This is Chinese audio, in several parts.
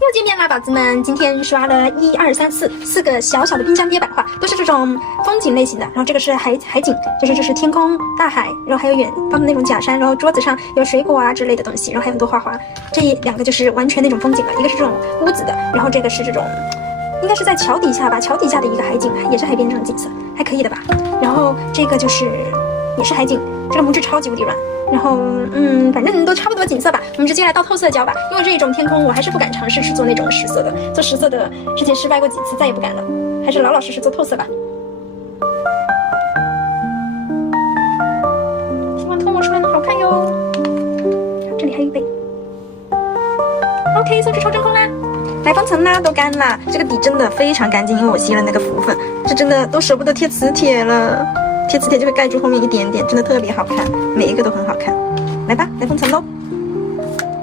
又见面啦，宝子们！今天刷了1、2、3、4个小小的滨江街版画，都是这种风景类型的。然后这个是海景，就是天空、大海，然后还有远方的那种假山，然后桌子上有水果啊之类的东西，然后还有很多花花。这2个就是完全那种风景了，一个是这种屋子的，然后这个是这种，应该是在桥底下吧，桥底下的一个海景，也是海边这种景色，还可以的吧。然后这个就是也是海景，这个木质超级无敌软。然后反正都差不多景色吧，我们直接来到透色胶吧，因为这种天空我还是不敢尝试去做那种实色的，做实色的之前失败过几次，再也不敢了，还是老老实实做透色吧。希望脱模出来能好看哟。这里还有一杯 OK， 送去抽真空啦，来封层啦，都干啦，这个底真的非常干净，因为我吸了那个浮粉，这真的都舍不得贴磁铁了，贴磁铁就会盖住后面一点点，真的特别好看，每一个都很好看。来吧，来封层喽，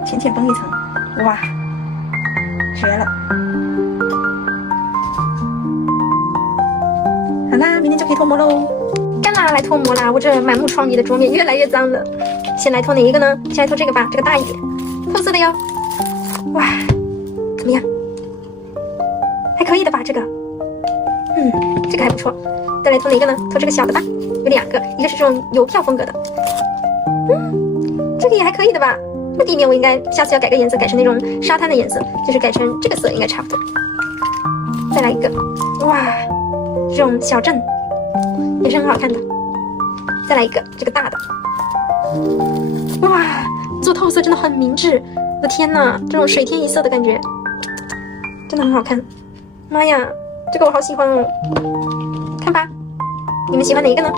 浅浅封一层，哇，绝了！好啦，明天就可以脱模喽。干啦，来脱模啦！我这满目疮痍的桌面越来越脏了。先来脱哪一个呢？先来脱这个吧，这个大一点，透色的哟。哇，怎么样？还可以的吧？这个，这个还不错。再来脱哪个呢？脱这个小的吧，有2个，一个是这种邮票风格的，这个也还可以的吧。这个地面我应该下次要改个颜色，改成那种沙滩的颜色，就是改成这个色应该差不多。再来一个，哇，这种小镇也是很好看的。再来一个这个大的，哇，做透色真的很明智，我的天哪，这种水天一色的感觉真的很好看。妈呀，这个我好喜欢哦，看吧，你们喜欢哪一个呢？